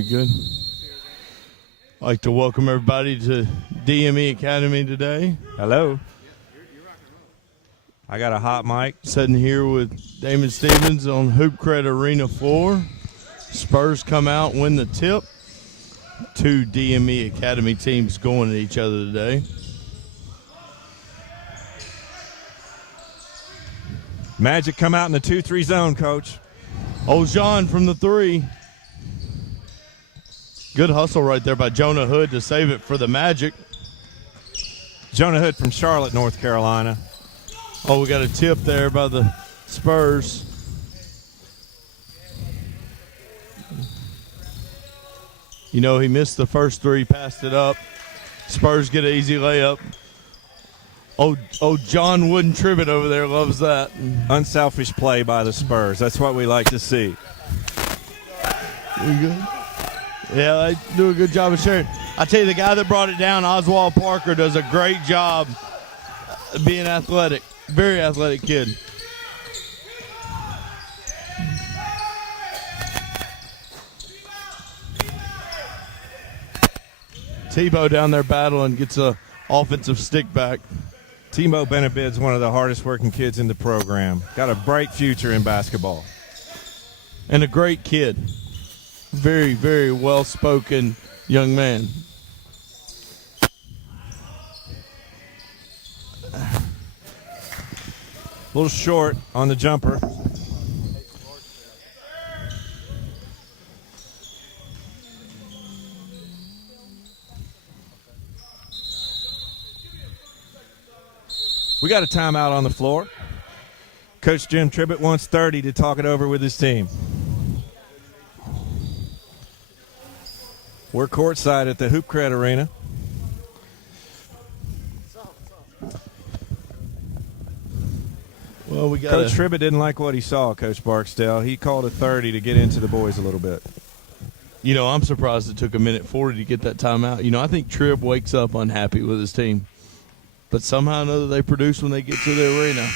We good? I'd like to welcome everybody to DME Academy today. Hello. I got a hot mic. Sitting here with Damon Stevens on Hoop Credit Arena floor. Spurs come out, win the tip. Two DME Academy teams going at each other today. Magic come out in the 2-3 zone, Coach. Ojan from the three. Good hustle right there by Jonah Hood to save it for the Magic. Jonah Hood from Charlotte, North Carolina. Oh, we got a tip there by the Spurs. You know, he missed the first three, passed it up. Spurs get an easy layup. Oh, John Wooden Tribbett over there loves that. Unselfish play by the Spurs. That's what we like to see. We good? Yeah, they do a good job of sharing. I tell you, the guy that brought it down, Oswald Parker, does a great job being athletic. Very athletic kid. Tebow down there battling, gets a offensive stick back. Timo Benabid's one of the hardest working kids in the program. Got a bright future in basketball. And a great kid. Very, very well-spoken young man. A little short on the jumper. We got a timeout on the floor. Coach Jim Tribbett wants 30 to talk it over with his team. We're courtside at the Hoop Credit Arena. Well, we got Coach Tribbett didn't like what he saw, Coach Barksdale. He called a 30 to get into the boys a little bit. You know, I'm surprised it took a minute 40 to get that timeout. You know, I think Tribb wakes up unhappy with his team. But somehow or another they produce when they get to the arena.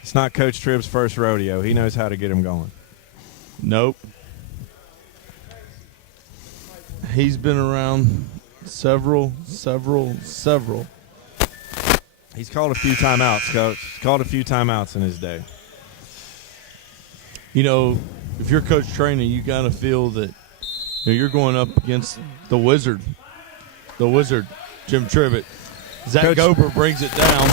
It's not Coach Tribb's first rodeo. He knows how to get him going. Nope. He's been around several. He's called a few timeouts, Coach. He's called a few timeouts in his day. You know, if you're coach training, you got to feel that you're going up against the wizard, Jim Tribbett. Zach Gober brings it down.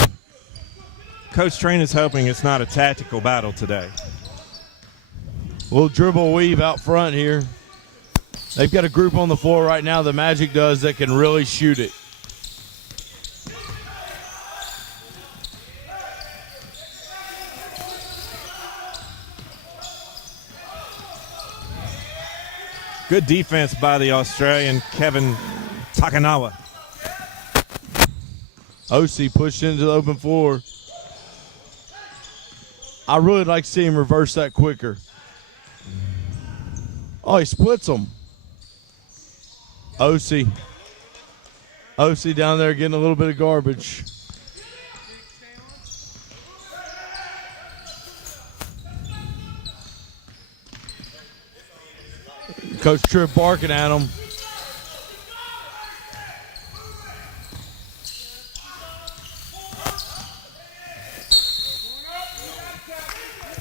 Coach Train is hoping it's not a tactical battle today. Little dribble weave out front here. They've got a group on the floor right now, the Magic does, that can really shoot it. Good defense by the Australian Kevin Takanawa. OC pushed into the open floor. I really like to see him reverse that quicker. Oh, he splits them. OC down there getting a little bit of garbage. Coach Tripp barking at him.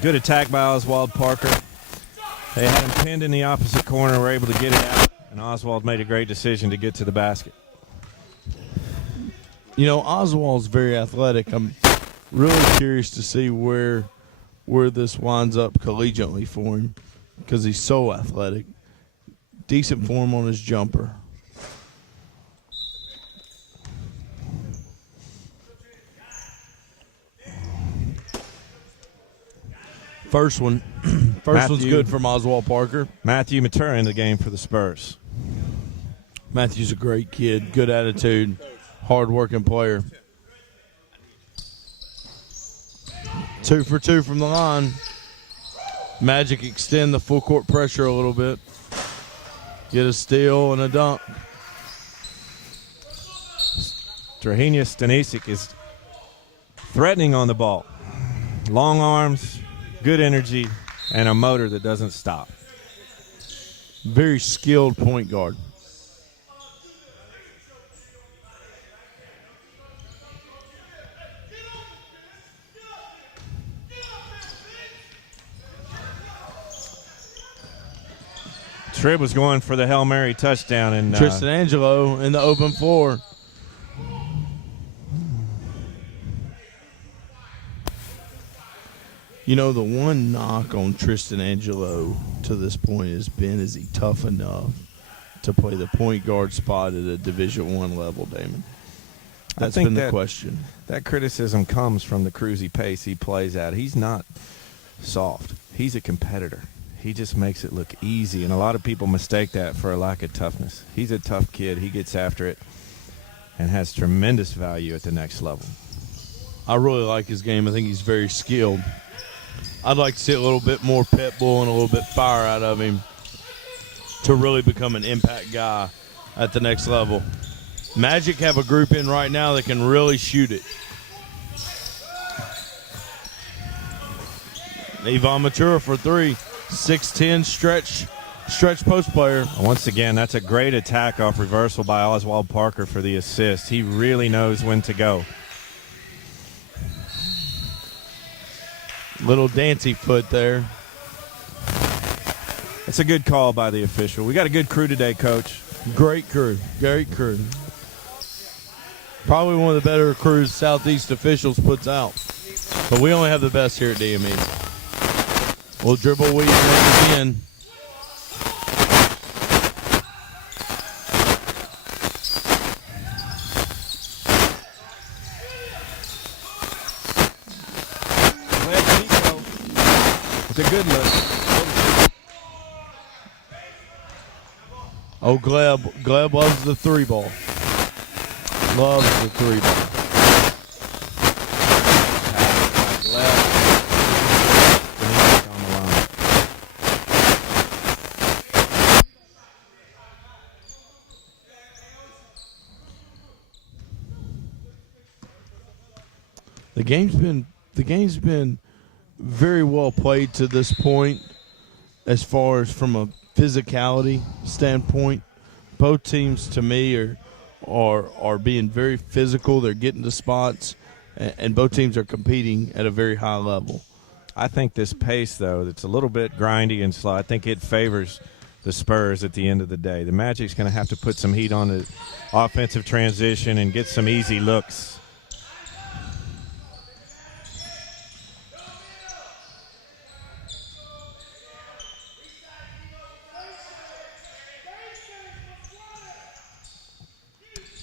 Good attack by Oswald Parker. They had him pinned in the opposite corner, were able to get it out, and Oswald made a great decision to get to the basket. You know, Oswald's very athletic. I'm really curious to see where this winds up collegiately for him because he's so athletic. Decent form on his jumper. First one's good from Oswald Parker. Matthew Matura in the game for the Spurs. Matthew's a great kid, good attitude, hard-working player. 2 for 2 from the line. Magic extend the full court pressure a little bit. Get a steal and a dunk. Strahinja Stanisic is threatening on the ball. Long arms, good energy, and a motor that doesn't stop. Very skilled point guard. Tribb was going for the Hail Mary touchdown, and Tristan Angelo in the open floor. You know, the one knock on Tristan Angelo to this point has been, is he tough enough to play the point guard spot at a Division I level, Damon? That's been the question. That criticism comes from the cruisy pace he plays at. He's not soft. He's a competitor. He just makes it look easy, and a lot of people mistake that for a lack of toughness. He's a tough kid. He gets after it and has tremendous value at the next level. I really like his game. I think he's very skilled. I'd like to see a little bit more pit bull and a little bit fire out of him to really become an impact guy at the next level. Magic have a group in right now that can really shoot it. Yvonne Matura for three. 6'10", stretch post player. Once again, that's a great attack off reversal by Oswald Parker for the assist. He really knows when to go. Little dancey foot there. It's a good call by the official. We got a good crew today, Coach. Great crew. Great crew. Probably one of the better crews Southeast officials puts out. But we only have the best here at DME. We'll dribble weave again. It's a good look. Oh, Gleb loves the three ball. Loves the three ball. The game's been very well played to this point as far as from a physicality standpoint. Both teams to me are being very physical. They're getting to spots, and both teams are competing at a very high level. I think this pace, though, that's a little bit grindy and slow, I think it favors the Spurs at the end of the day. The Magic's going to have to put some heat on the offensive transition and get some easy looks.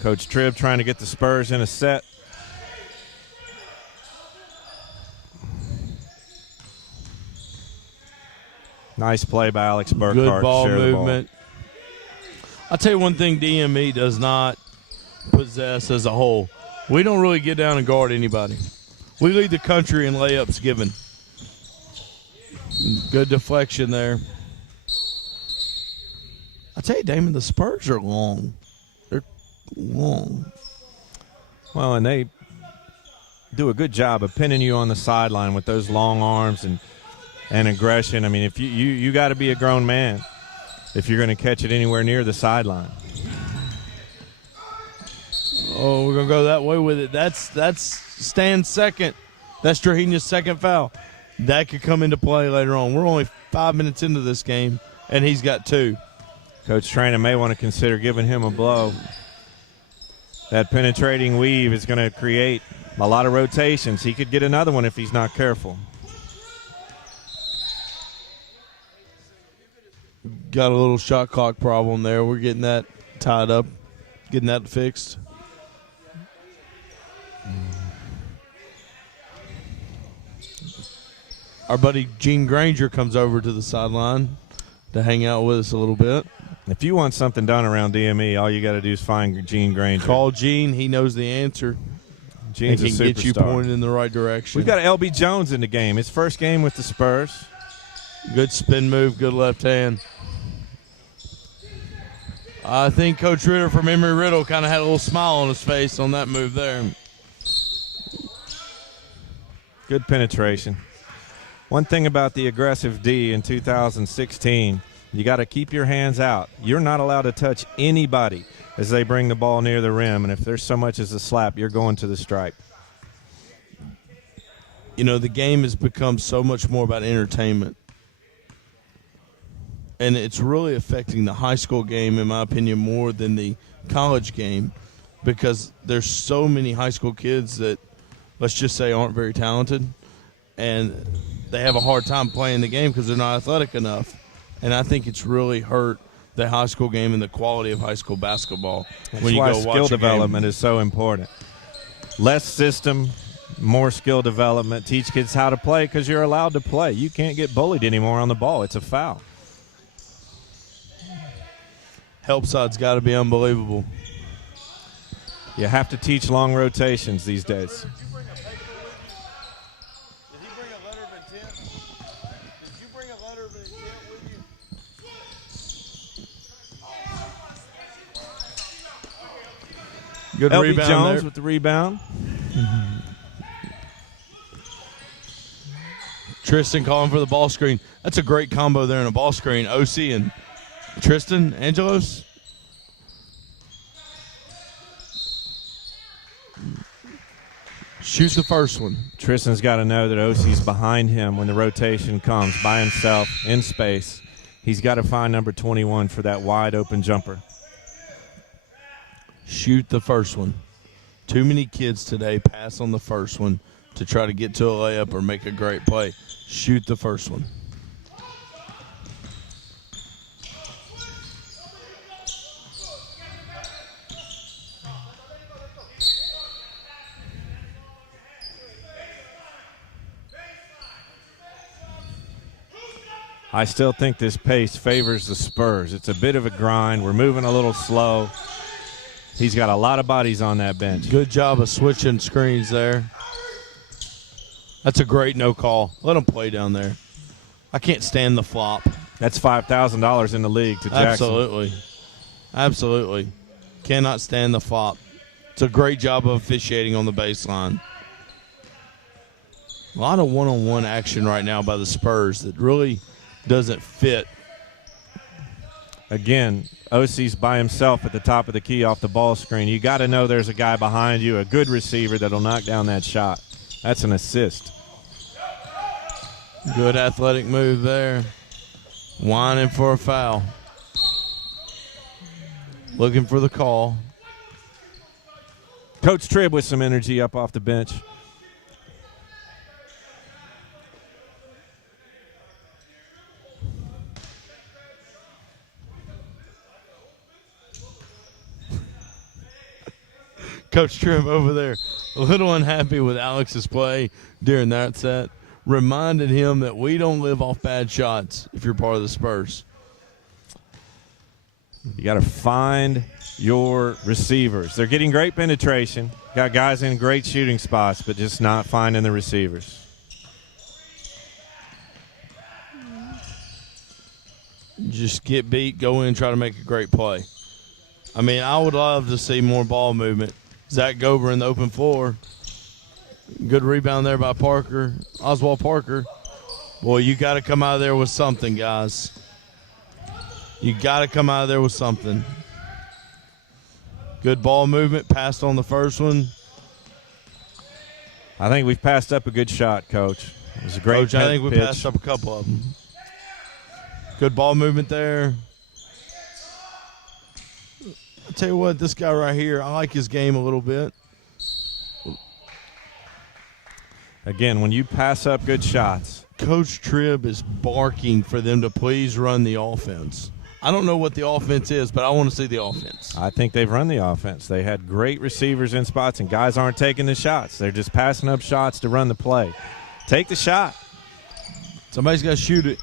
Coach Tribb trying to get the Spurs in a set. Nice play by Alex Burkhart. Good ball movement. I'll tell you one thing DME does not possess as a whole. We don't really get down and guard anybody. We lead the country in layups given. Good deflection there. I tell you, Damon, the Spurs are long. They're long. Well, and they do a good job of pinning you on the sideline with those long arms and aggression. I mean, if you got to be a grown man if you're going to catch it anywhere near the sideline. Oh, we're going to go that way with it. That's Stan's second. That's Trahina's second foul. That could come into play later on. We're only 5 minutes into this game, and he's got two. Coach Trainer may want to consider giving him a blow. That penetrating weave is going to create a lot of rotations. He could get another one if he's not careful. Got a little shot clock problem there. We're getting that tied up, getting that fixed. Our buddy Gene Granger comes over to the sideline to hang out with us a little bit. If you want something done around DME, all you got to do is find Gene Granger. Call Gene. He knows the answer. Gene's and can get you pointed in the right direction. We've got LB Jones in the game. His first game with the Spurs. Good spin move, good left hand. I think Coach Ritter from Emory-Riddle kind of had a little smile on his face on that move there. Good penetration. One thing about the aggressive D in 2016, You got to keep your hands out. You're not allowed to touch anybody as they bring the ball near the rim, and if there's so much as a slap, you're going to the stripe. You know, the game has become so much more about entertainment. And it's really affecting the high school game, in my opinion, more than the college game, because there's so many high school kids that, let's just say, aren't very talented, and they have a hard time playing the game because they're not athletic enough. And I think it's really hurt the high school game and the quality of high school basketball. That's why skill development is so important. Less system, more skill development. Teach kids how to play because you're allowed to play. You can't get bullied anymore on the ball. It's a foul. Help side's got to be unbelievable. You have to teach long rotations these days. Did he bring a letter of intent? Did you bring a letter of intent with you? Good LB rebound Jones there. with the rebound. Tristan calling for the ball screen. That's a great combo there in a ball screen. OC and Tristan Angelos. Shoot the first one. Tristan's got to know that OC's behind him when the rotation comes, by himself, in space. He's got to find number 21 for that wide open jumper. Shoot the first one. Too many kids today pass on the first one to try to get to a layup or make a great play. Shoot the first one. I still think this pace favors the Spurs. It's a bit of a grind. We're moving a little slow. He's got a lot of bodies on that bench. Good job of switching screens there. That's a great no call. Let him play down there. I can't stand the flop. That's $5,000 in the league to Jackson. Absolutely. Absolutely. Cannot stand the flop. It's a great job of officiating on the baseline. A lot of one-on-one action right now by the Spurs that really doesn't fit. Again, OC's by himself at the top of the key off the ball screen. You got to know there's a guy behind you, a good receiver that'll knock down that shot. That's an assist. Good athletic move there. Whining for a foul. Looking for the call. Coach Tribb with some energy up off the bench. Coach Tribb over there, a little unhappy with Alex's play during that set. Reminded him that we don't live off bad shots if you're part of the Spurs. You got to find your receivers. They're getting great penetration. Got guys in great shooting spots, but just not finding the receivers. Just get beat, go in, try to make a great play. I mean, I would love to see more ball movement. Zach Gober in the open floor. Good rebound there by Parker, Oswald Parker. Boy, you got to come out of there with something, guys. You got to come out of there with something. Good ball movement, passed on the first one. I think we've passed up a good shot, Coach. It was a great Coach, I think we pitch. passed up a couple of them. Good ball movement there. I'll tell you what, this guy right here, I like his game a little bit. Again, when you pass up good shots. Coach Tribb is barking for them to please run the offense. I don't know what the offense is, but I want to see the offense. I think they've run the offense. They had great receivers in spots, and guys aren't taking the shots. They're just passing up shots to run the play. Take the shot. Somebody's got to shoot it.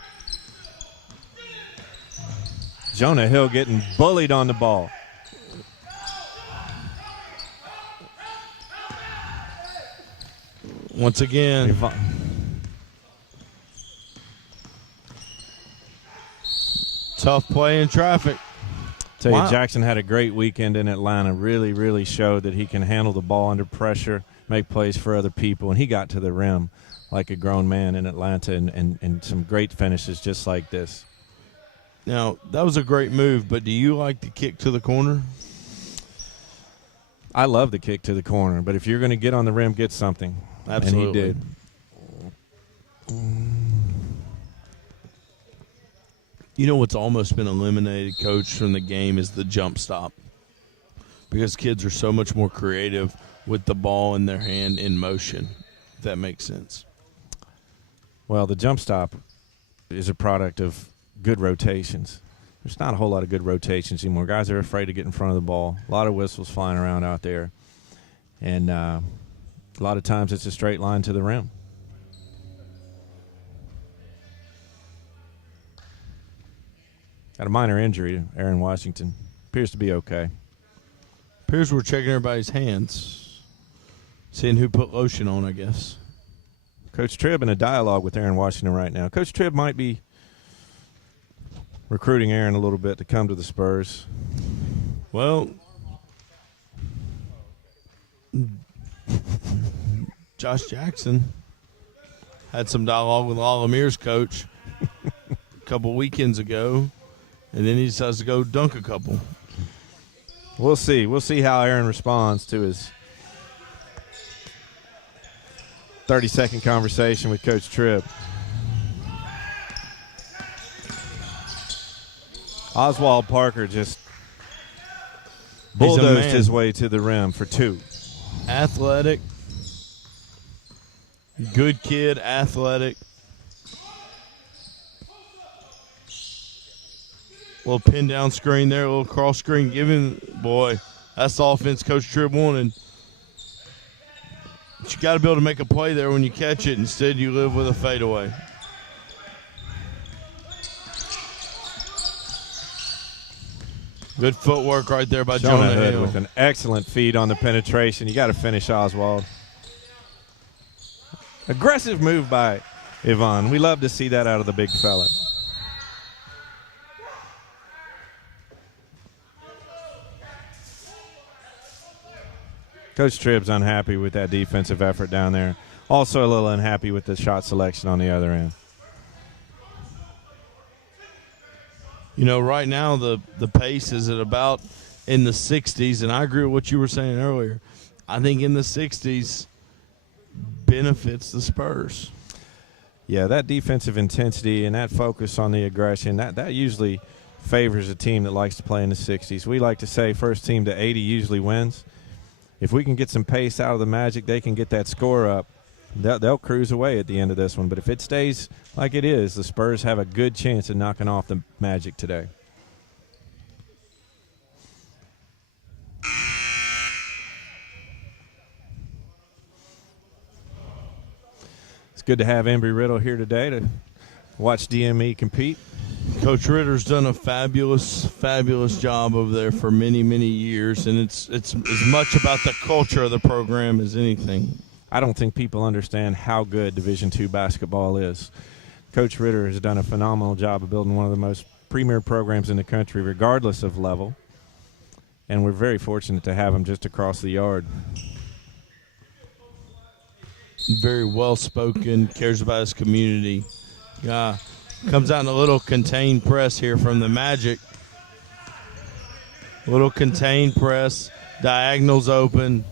Jonah Hill getting bullied on the ball. Once again, tough play in traffic. Tell you, Wow. Jackson had a great weekend in Atlanta. Really, really showed that he can handle the ball under pressure, make plays for other people, and he got to the rim like a grown man in Atlanta and some great finishes just like this. Now, that was a great move, but do you like the kick to the corner? I love the kick to the corner, but if you're going to get on the rim, get something. Absolutely. And he did. You know what's almost been eliminated, Coach, from the game is the jump stop. Because kids are so much more creative with the ball in their hand in motion, if that makes sense. Well, the jump stop is a product of good rotations. There's not a whole lot of good rotations anymore. Guys are afraid to get in front of the ball. A lot of whistles flying around out there. And a lot of times it's a straight line to the rim. Got a minor injury to Aaron Washington. Appears to be okay. Appears we're checking everybody's hands. Seeing who put lotion on, I guess. Coach Tribb in a dialogue with Aaron Washington right now. Coach Tribb might be recruiting Aaron a little bit to come to the Spurs. Well, Josh Jackson had some dialogue with Alamir's coach a couple weekends ago, and then he decides to go dunk a couple. We'll see. We'll see how Aaron responds to his 30-second conversation with Coach Tribb. Oswald Parker just bulldozed his way to the rim for two. Athletic. Good kid, athletic. Little pin down screen there, a little cross screen. Boy, that's the offense Coach Tribb wanted. But you got to be able to make a play there when you catch it. Instead, you live with a fadeaway. Good footwork right there by Jonah Hood Hill. with an excellent feed on the penetration. You got to finish Oswald. Aggressive move by Yvonne. We love to see that out of the big fella. Coach Tribb's unhappy with that defensive effort down there. Also a little unhappy with the shot selection on the other end. You know, right now the pace is at about in the 60s, and I agree with what you were saying earlier. I think in the 60s benefits the Spurs. Yeah, that defensive intensity and that focus on the aggression, that usually favors a team that likes to play in the 60s. We like to say first team to 80 usually wins. If we can get some pace out of the Magic, they can get that score up. They'll cruise away at the end of this one. But if it stays like it is, the Spurs have a good chance of knocking off the Magic today. It's good to have Embry Riddle here today to watch DME compete. Coach Ritter's done a fabulous, fabulous job over there for many, many years, and it's as much about the culture of the program as anything. I don't think people understand how good Division II basketball is. Coach Ritter has done a phenomenal job of building one of the most premier programs in the country, regardless of level, and we're very fortunate to have him just across the yard. Very well-spoken, cares about his community. Comes out in a little contained press here from the Magic. Little contained press, diagonals open.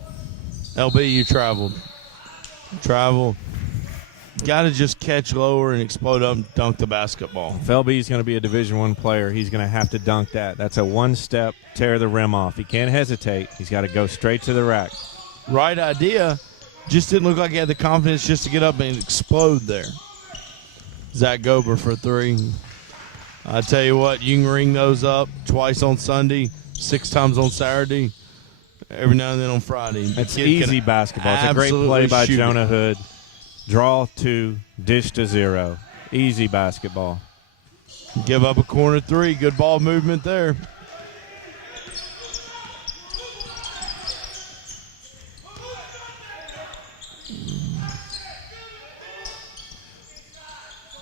LB, you traveled. Got to just catch lower and explode up and dunk the basketball. If LB's going to be a Division I player, he's going to have to dunk that. That's a one-step, tear the rim off. He can't hesitate. He's got to go straight to the rack. Right idea. Just didn't look like he had the confidence just to get up and explode there. Zach Gober for three. I tell you what, you can ring those up twice on Sunday, 6 times on Saturday, every now and then on Friday. It's easy basketball. It's a great play by Jonah Hood. Draw 2, dish to 0. Easy basketball. Give up a corner 3. Good ball movement there.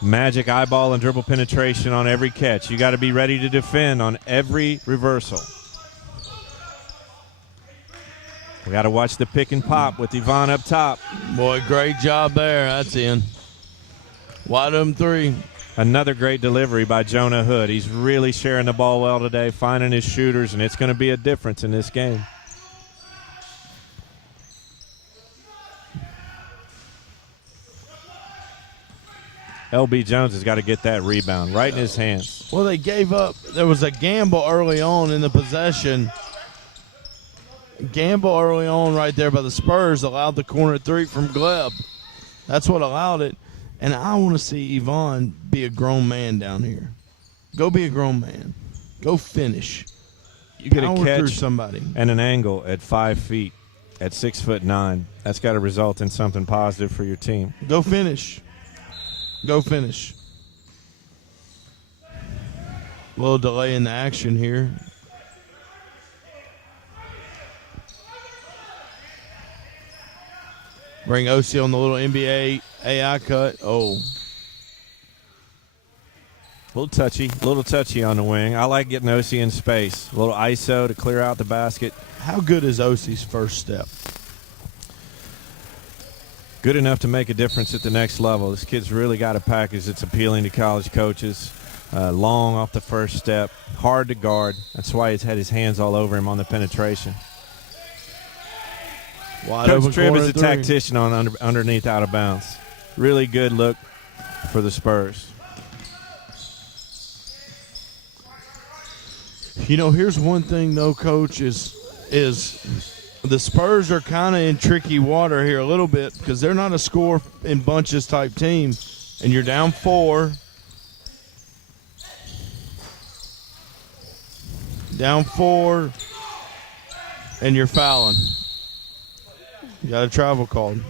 Magic eyeball and dribble penetration on every catch. You got to be ready to defend on every reversal. We got to watch the pick and pop with Yvonne up top. Boy, great job there. That's in. Wide open 3. Another great delivery by Jonah Hood. He's really sharing the ball well today, finding his shooters, and it's going to be a difference in this game. L.B. Jones has got to get that rebound right in his hands. Well, they gave up. There was a gamble early on in the possession. Gamble early on right there by the Spurs allowed the corner three from Gleb. That's what allowed it. And I want to see Yvonne be a grown man down here. Go be a grown man. Go finish. You get a Power through catch somebody. and an angle at 5 feet, at 6'9". That's got to result in something positive for your team. Go finish. Go finish. A little delay in the action here. Bring OC on the little NBA AI cut. Oh. A little touchy on the wing. I like getting OC in space. A little ISO to clear out the basket. How good is OC's first step? Good enough to make a difference at the next level. This kid's really got a package that's appealing to college coaches. Long off the first step, hard to guard. That's why he's had his hands all over him on the penetration. Wide Coach open Tribb corner is a three. tactician on underneath out of bounds. Really good look for the Spurs. You know, here's one thing though, Coach, is the Spurs are kind of in tricky water here a little bit because they're not a score in bunches type team, and you're down 4. Down 4, and you're fouling. You got a travel called.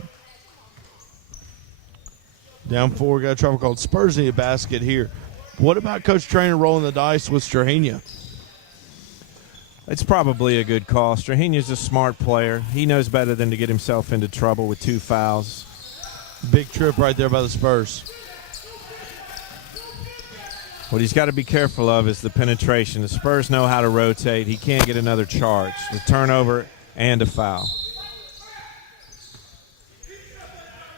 Down 4, got a travel called. Spurs need a basket here. What about Coach Trainer rolling the dice with Strahenia? It's probably a good call. Strahenia's a smart player. He knows better than to get himself into trouble with 2 fouls. Big trip right there by the Spurs. What he's got to be careful of is the penetration. The Spurs know how to rotate. He can't get another charge. The turnover and a foul.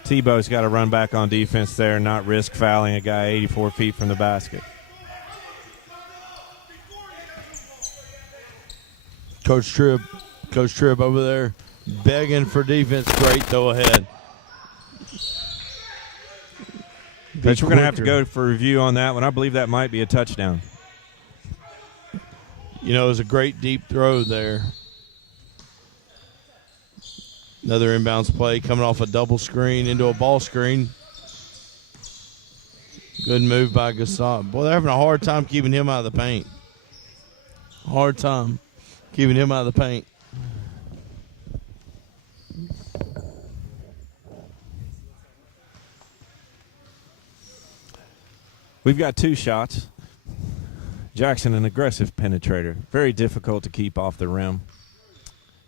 Tebow's got to run back on defense there and not risk fouling a guy 84 feet from the basket. Coach Tribb over there begging for defense. Great throw ahead. Coach, we're going to have to go for review on that one. I believe that might be a touchdown. You know, it was a great deep throw there. Another inbounds play coming off a double screen into a ball screen. Good move by Gaston. Boy, they're having a hard time keeping him out of the paint. Hard time keeping him out of the paint. We've got 2 shots. Jackson, an aggressive penetrator. Very difficult to keep off the rim.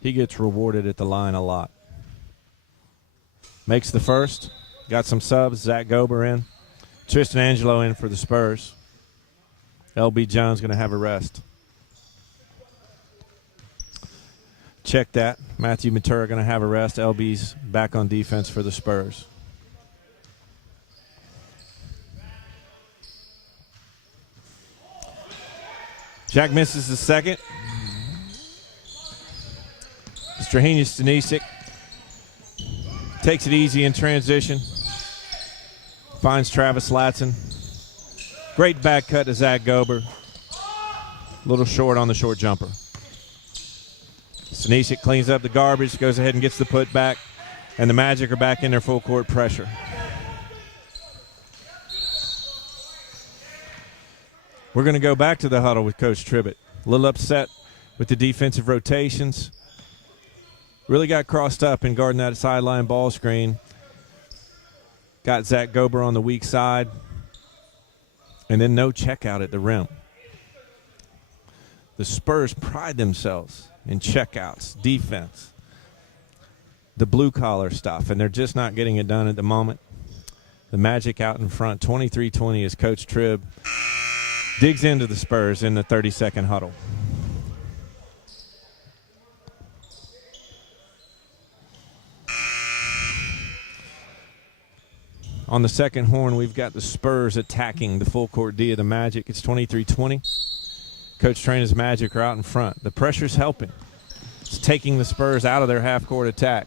He gets rewarded at the line a lot. Makes the first. Got some subs. Zach Gober in. Tristan Angelo in for the Spurs. L.B. Jones going to have a rest. Check that. Matthew Matura going to have a rest. L.B.'s back on defense for the Spurs. Jack misses the second. Strahenia Stanisic takes it easy in transition. Finds Travis Latson. Great back cut to Zach Gober. A little short on the short jumper. Stanisic cleans up the garbage, goes ahead and gets the putback, and the Magic are back in their full court pressure. We're going to go back to the huddle with Coach Tribbett. A little upset with the defensive rotations. Really got crossed up in guarding that sideline ball screen. Got Zach Gober on the weak side. And then no checkout at the rim. The Spurs pride themselves in checkouts, defense, the blue-collar stuff, and they're just not getting it done at the moment. The Magic out in front, 23-20 as Coach Tribb digs into the Spurs in the 30-second huddle. On the second horn, we've got the Spurs attacking the full court D of the Magic. It's 23-20. Coach Traina's Magic are out in front. The pressure's helping. It's taking the Spurs out of their half-court attack.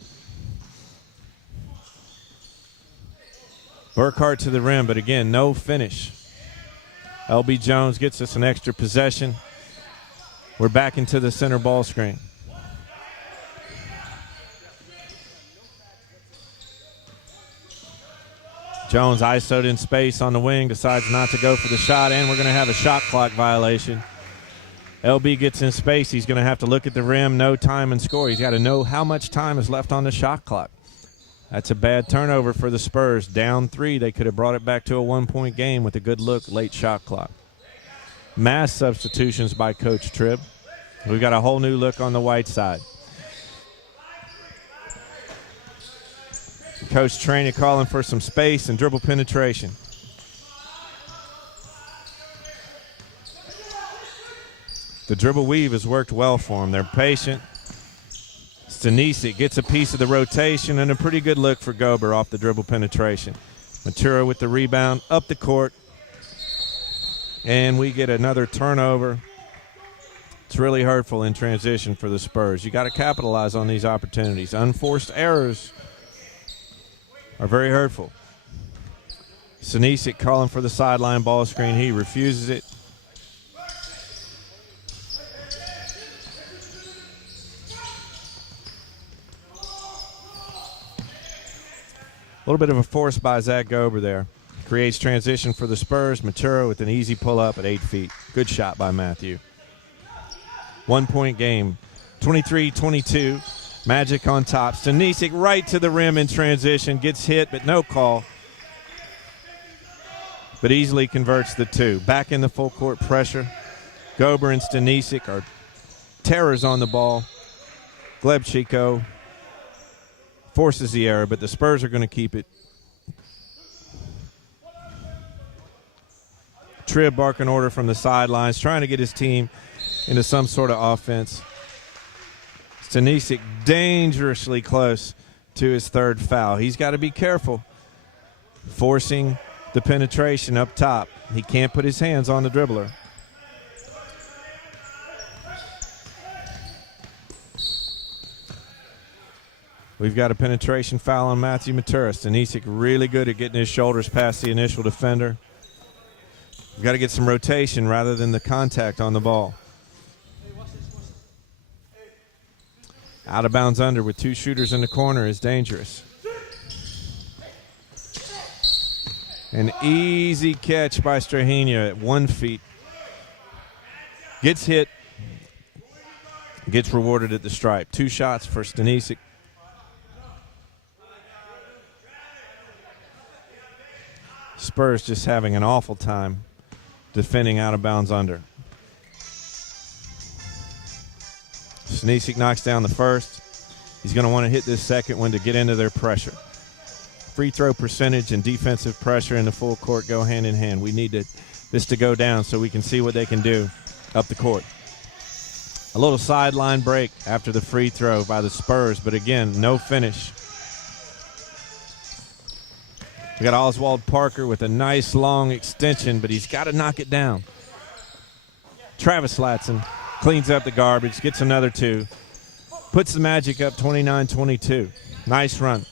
Burkhart to the rim, but again, no finish. L.B. Jones gets us an extra possession. We're back into the center ball screen. Jones ISO'd in space on the wing, decides not to go for the shot, and we're going to have a shot clock violation. LB gets in space. He's going to have to look at the rim, no time, and score. He's got to know how much time is left on the shot clock. That's a bad turnover for the Spurs. Down 3, they could have brought it back to a 1-point game with a good look, late shot clock. Mass substitutions by Coach Tribb. We've got a whole new look on the white side. Coach Traina calling for some space and dribble penetration. The dribble weave has worked well for them. They're patient. Stanisic gets a piece of the rotation and a pretty good look for Gober off the dribble penetration. Matura with the rebound up the court. And we get another turnover. It's really hurtful in transition for the Spurs. You got to capitalize on these opportunities. Unforced errors are very hurtful. Stanisic calling for the sideline ball screen. He refuses it. A little bit of a force by Zach Gober there. Creates transition for the Spurs. Matura with an easy pull-up at 8 feet. Good shot by Matthew. 1-point game. 23-22. Magic on top. Stanisic right to the rim in transition. Gets hit, but no call. But easily converts the 2. Back in the full court pressure. Gober and Stanisic are terrors on the ball. Glebchiko forces the error, but the Spurs are going to keep it. Tribb barking order from the sidelines, trying to get his team into some sort of offense. Stanisic dangerously close to his 3rd foul. He's got to be careful. Forcing the penetration up top. He can't put his hands on the dribbler. We've got a penetration foul on Matthew Matura. Stanisic really good at getting his shoulders past the initial defender. We've got to get some rotation rather than the contact on the ball. Out of bounds under with 2 shooters in the corner is dangerous. An easy catch by Strahina at 1 feet. Gets hit. Gets rewarded at the stripe. 2 shots for Stanisic. Spurs just having an awful time defending out of bounds under. Stanisic knocks down the first. He's going to want to hit this second one to get into their pressure. Free throw percentage and defensive pressure in the full court go hand in hand. We need this to go down so we can see what they can do up the court. A little sideline break after the free throw by the Spurs, but again, no finish. We got Oswald Parker with a nice long extension, but he's got to knock it down. Travis Latson cleans up the garbage, gets another 2, puts the Magic up 29-22. Nice run.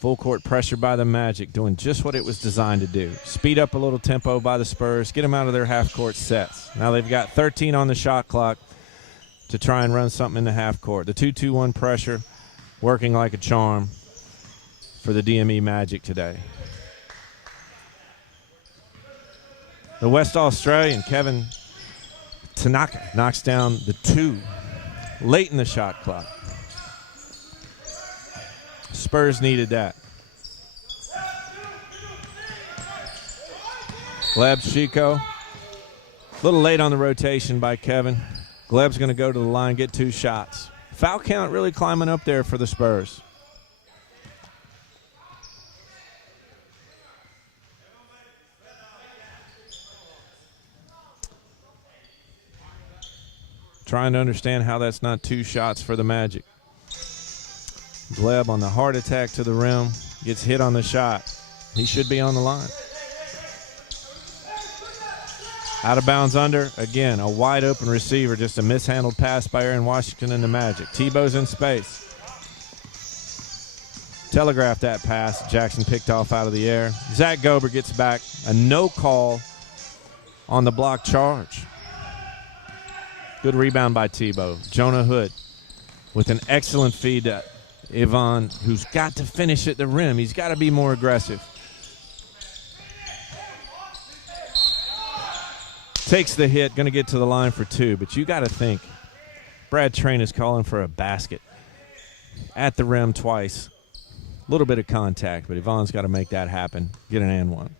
Full court pressure by the Magic, doing just what it was designed to do. Speed up a little tempo by the Spurs, get them out of their half-court sets. Now they've got 13 on the shot clock to try and run something in the half-court. The 2-2-1 pressure working like a charm for the DME Magic today. The West Australian, Kevin Tanaka, knocks down the 2 late in the shot clock. Spurs needed that. Gleb Chico. A little late on the rotation by Kevin. Gleb's going to go to the line, get 2 shots. Foul count really climbing up there for the Spurs. Trying to understand how that's not 2 shots for the Magic. Gleb on the heart attack to the rim. Gets hit on the shot. He should be on the line. Out of bounds under. Again, a wide open receiver. Just a mishandled pass by Aaron Washington and the Magic. Tebow's in space. Telegraphed that pass. Jackson picked off out of the air. Zach Gober gets back. A no call on the block charge. Good rebound by Tebow. Jonah Hood with an excellent feed to Ivan, who's got to finish at the rim. He's got to be more aggressive. Takes the hit, going to get to the line for 2, but you got to think Brad Train is calling for a basket at the rim twice. A little bit of contact, but Ivan's got to make that happen. Get an and one.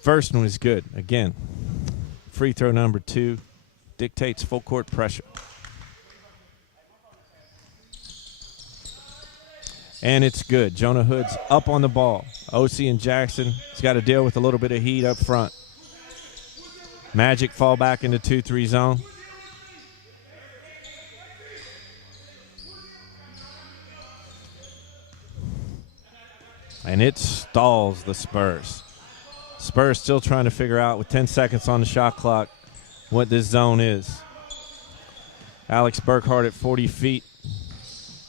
First one is good. Again, free throw number 2 dictates full court pressure. And it's good. Jonah Hood's up on the ball. O.C. and Jackson has got to deal with a little bit of heat up front. Magic fall back into 2-3 zone. And it stalls the Spurs. Spurs still trying to figure out with 10 seconds on the shot clock what this zone is. Alex Burkhart at 40 feet.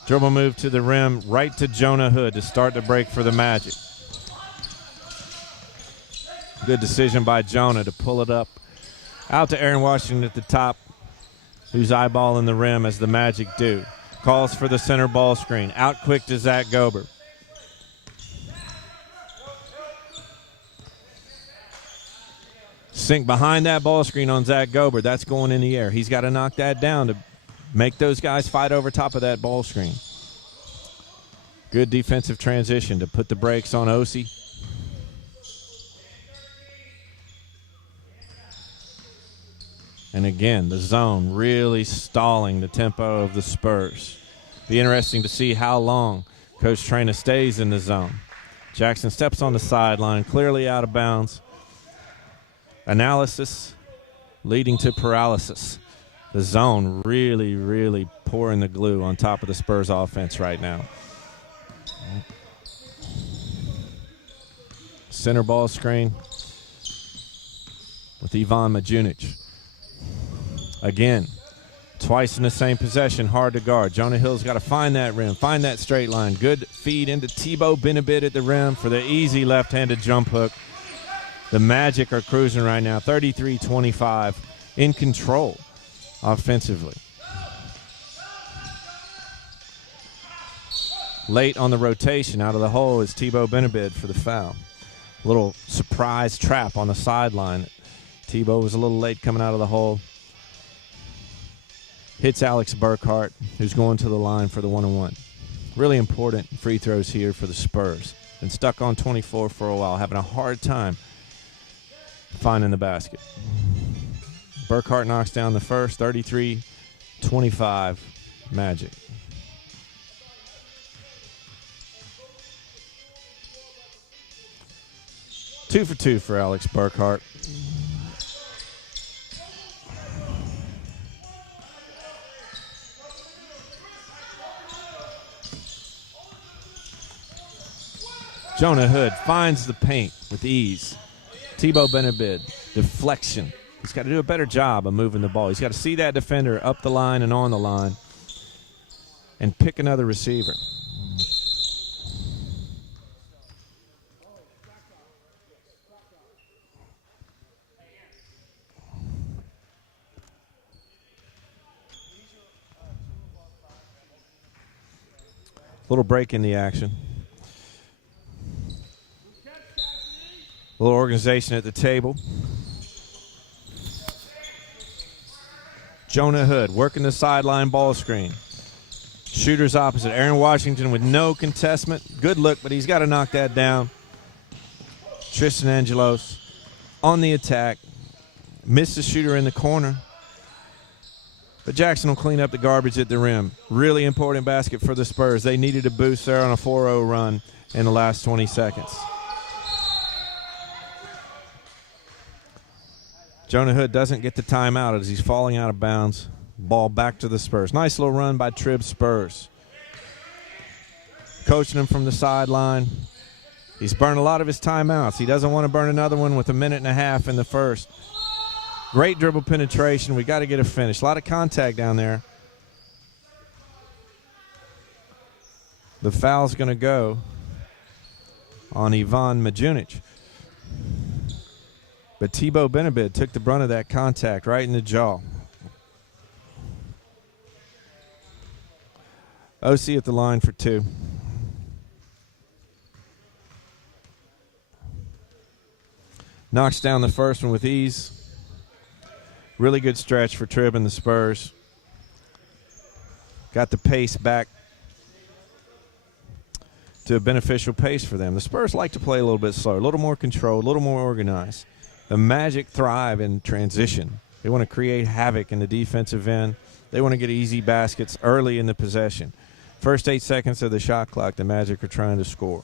Dribble move to the rim, right to Jonah Hood to start the break for the Magic. Good decision by Jonah to pull it up. Out to Aaron Washington at the top, who's eyeballing the rim as the Magic do. Calls for the center ball screen. Out quick to Zach Gober. Sink behind that ball screen on Zach Gober. That's going in the air. He's got to knock that down to make those guys fight over top of that ball screen. Good defensive transition to put the brakes on O.C. And again, the zone really stalling the tempo of the Spurs. Be interesting to see how long Coach Traina stays in the zone. Jackson steps on the sideline, clearly out of bounds. Analysis leading to paralysis. The zone really, really pouring the glue on top of the Spurs offense right now. Center ball screen with Ivan Majunic. Again, twice in the same possession, hard to guard. Jonah Hill's got to find that rim, find that straight line. Good feed into Tebow Benabid at the rim for the easy left-handed jump hook. The Magic are cruising right now, 33-25, in control offensively. Late on the rotation, out of the hole is Tebow Benabid for the foul. Little surprise trap on the sideline. Tebow was a little late coming out of the hole. Hits Alex Burkhart, who's going to the line for the 1-on-1. Really important free throws here for the Spurs. Been stuck on 24 for a while, having a hard time finding the basket. Burkhart knocks down the first, 33-25 Magic. Two for two for Alex Burkhart. Jonah Hood finds the paint with ease. Tebow Benabid, deflection. He's got to do a better job of moving the ball. He's got to see that defender up the line and on the line and pick another receiver. Little break in the action. A little organization at the table. Jonah Hood working the sideline ball screen. Shooters opposite. Aaron Washington with no contestment. Good look, but he's got to knock that down. Tristan Angelos on the attack. Missed the shooter in the corner. But Jackson will clean up the garbage at the rim. Really important basket for the Spurs. They needed a boost there on a 4-0 run in the last 20 seconds. Jonah Hood doesn't get the timeout as he's falling out of bounds. Ball back to the Spurs. Nice little run by Tribb Spurs. Coaching him from the sideline. He's burned a lot of his timeouts. He doesn't want to burn another one with a minute and a half in the first. Great dribble penetration. We got to get a finish. A lot of contact down there. The foul's going to go on Ivan Majunic. But Tebow Benabid took the brunt of that contact right in the jaw. OC at the line for 2. Knocks down the first one with ease. Really good stretch for Tribb and the Spurs. Got the pace back to a beneficial pace for them. The Spurs like to play a little bit slower, a little more controlled, a little more organized. The Magic thrive in transition. They want to create havoc in the defensive end. They want to get easy baskets early in the possession. First 8 seconds of the shot clock, the Magic are trying to score.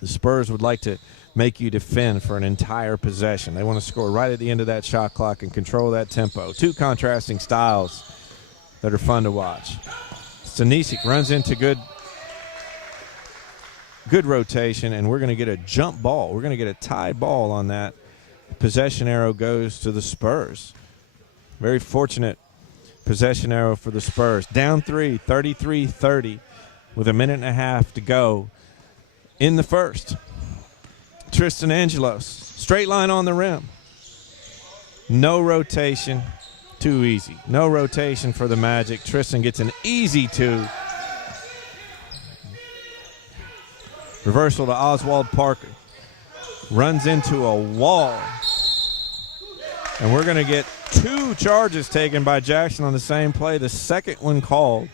The Spurs would like to make you defend for an entire possession. They want to score right at the end of that shot clock and control that tempo. 2 contrasting styles that are fun to watch. Stanisic runs into good rotation, and we're going to get a jump ball. We're going to get a tied ball on that. Possession arrow goes to the Spurs. Very fortunate possession arrow for the Spurs. Down 3, 33-30, with a minute and a half to go in the first. Tristan Angelos, straight line on the rim. No rotation, too easy. No rotation for the Magic. Tristan gets an easy 2. Reversal to Oswald Parker. Runs into a wall. And we're going to get 2 charges taken by Jackson on the same play. The second one called.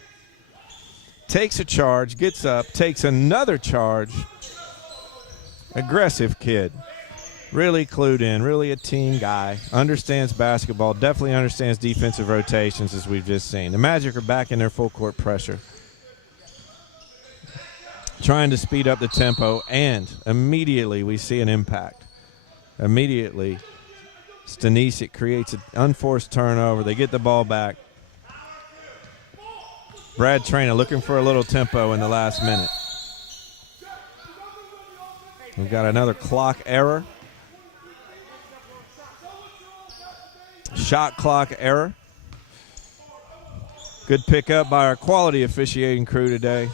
Takes a charge, gets up, takes another charge. Aggressive kid. Really clued in, really a team guy. Understands basketball, definitely understands defensive rotations as we've just seen. The Magic are back in their full court pressure. Trying to speed up the tempo, and immediately we see an impact. Immediately, Stanisic creates an unforced turnover. They get the ball back. Brad Traynor looking for a little tempo in the last minute. We've got another clock error. Shot clock error. Good pickup by our quality officiating crew today.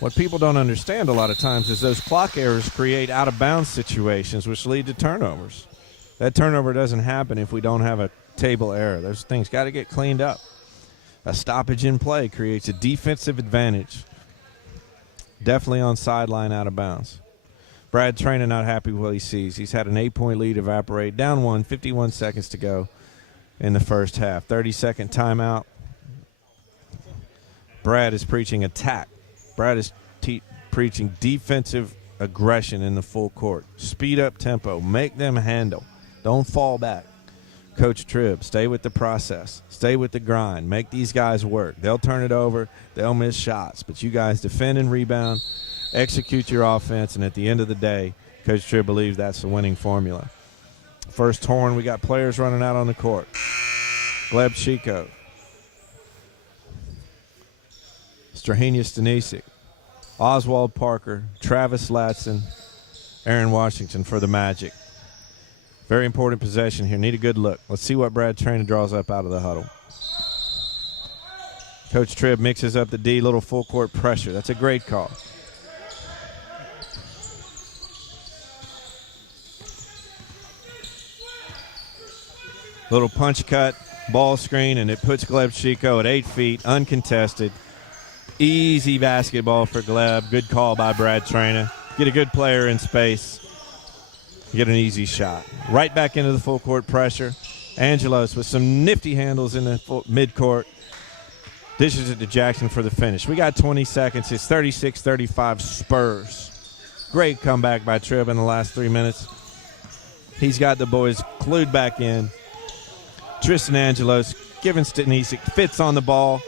What people don't understand a lot of times is those clock errors create out-of-bounds situations which lead to turnovers. That turnover doesn't happen if we don't have a table error. Those things got to get cleaned up. A stoppage in play creates a defensive advantage. Definitely on sideline out of bounds. Brad Traynor not happy with what he sees. He's had an 8-point lead evaporate. Down 1, 51 seconds to go in the first half. 30-second timeout. Brad is preaching attack. Brad is preaching defensive aggression in the full court. Speed up tempo. Make them handle. Don't fall back. Coach Tribb, stay with the process. Stay with the grind. Make these guys work. They'll turn it over. They'll miss shots. But you guys defend and rebound. Execute your offense. And at the end of the day, Coach Tribb believes that's the winning formula. First horn, we got players running out on the court. Gleb Chico. Strahinja Stanisic, Oswald Parker, Travis Latson, Aaron Washington for the Magic. Very important possession here. Need a good look. Let's see what Brad Traynor draws up out of the huddle. Coach Tribb mixes up the D, little full court pressure. That's a great call. Little punch cut, ball screen, and it puts Gleb Chico at 8 feet, uncontested. Easy basketball for Gleb. Good call by Brad Traynor. Get a good player in space. Get an easy shot. Right back into the full court pressure. Angelos with some nifty handles in the midcourt. Dishes it to Jackson for the finish. We got 20 seconds. It's 36-35 Spurs. Great comeback by Tribb in the last 3 minutes. He's got the boys glued back in. Tristan Angelos giving Stanisic, fits on the ball.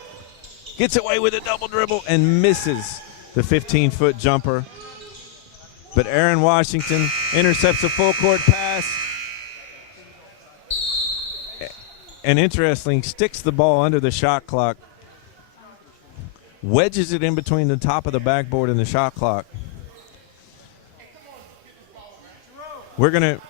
Gets away with a double dribble and misses the 15-foot jumper. But Aaron Washington intercepts a full court pass. And interesting, sticks the ball under the shot clock. Wedges it in between the top of the backboard and the shot clock. We're going to...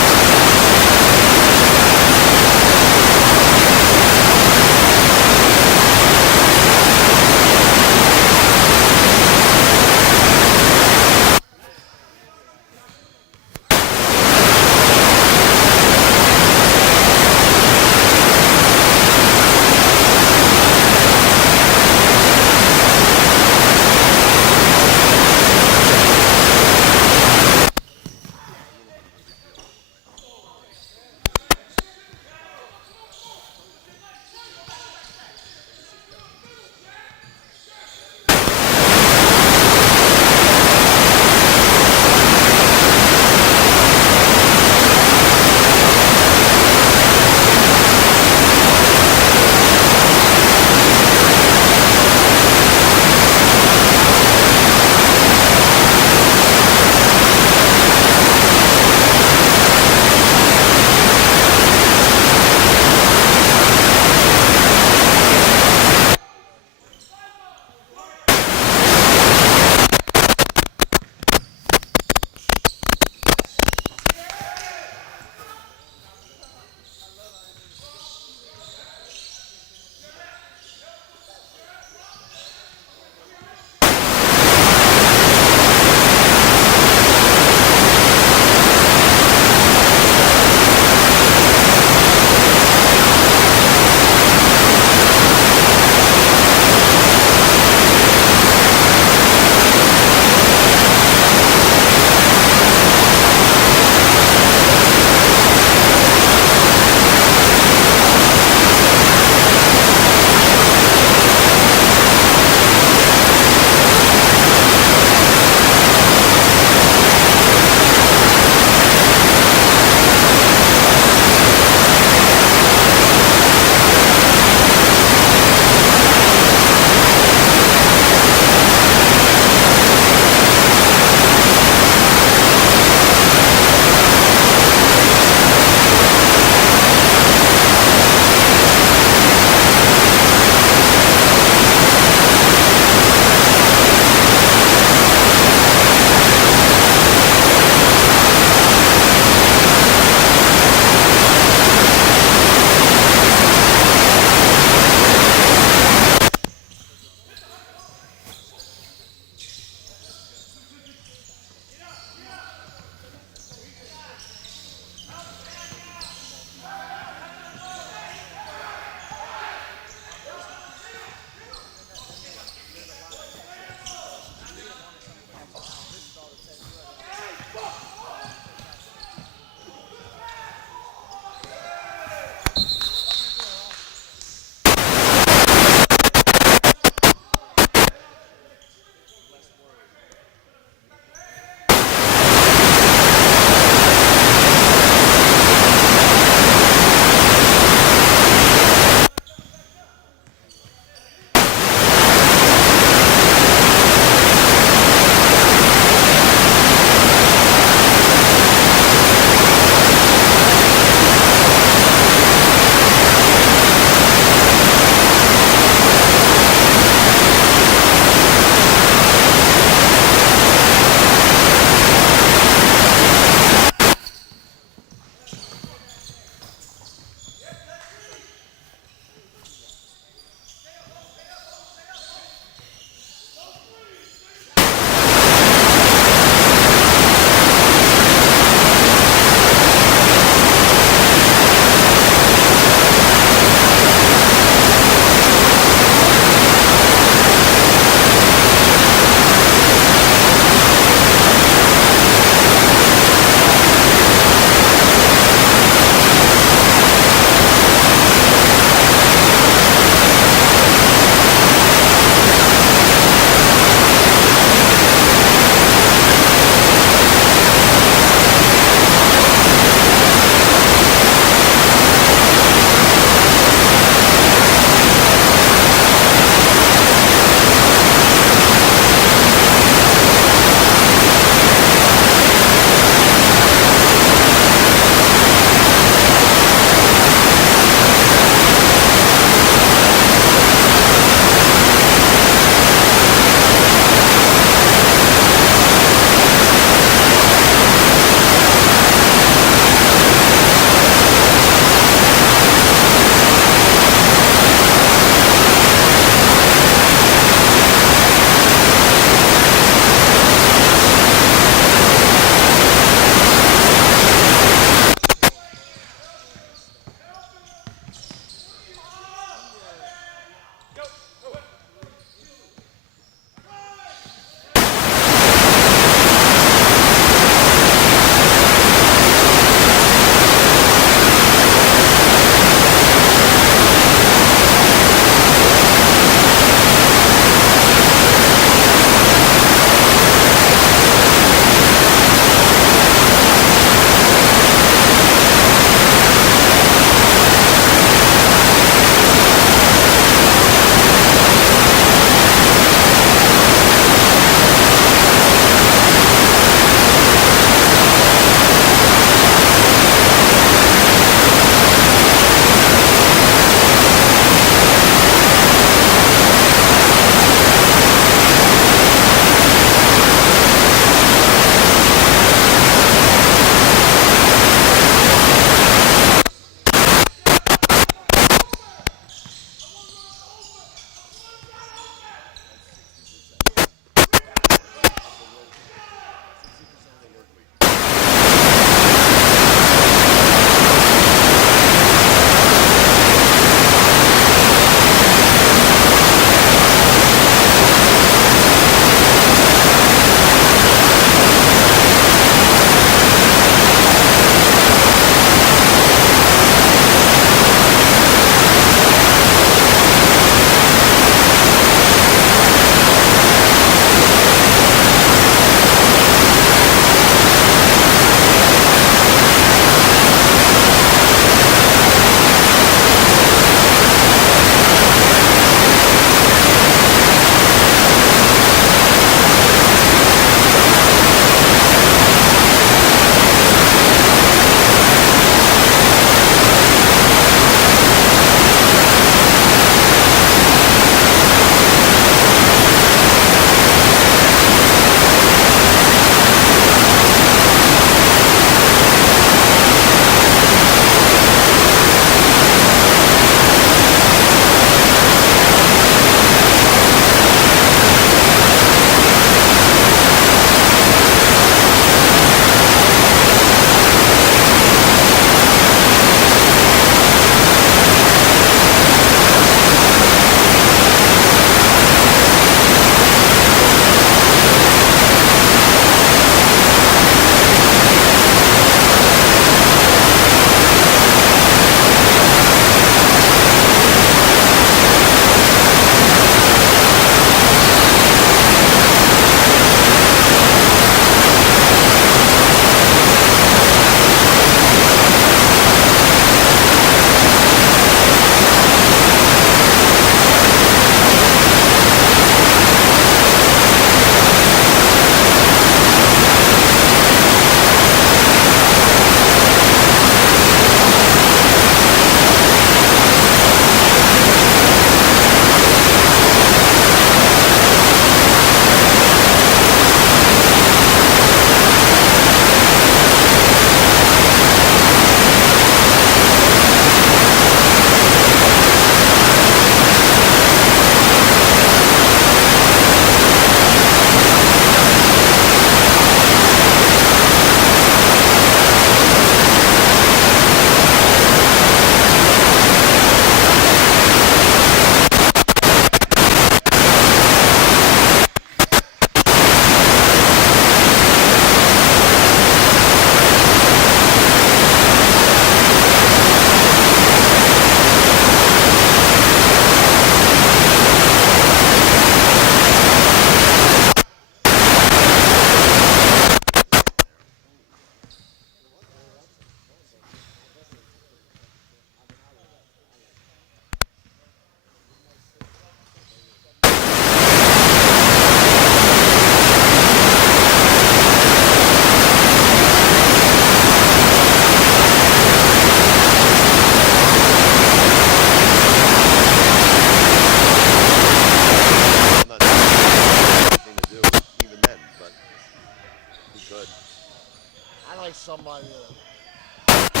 somebody that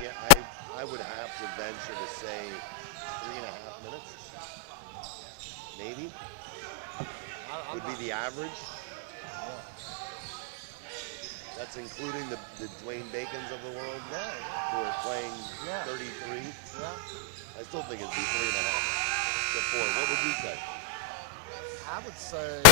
Yeah, I would have to venture to say 3.5 minutes, maybe, I'm would be not. the average. Yeah. That's including the Dwayne Bacons of the world Yeah. who are playing Yeah. 33. Yeah. I still think it'd be 3.5 to 4. What would you say? I would say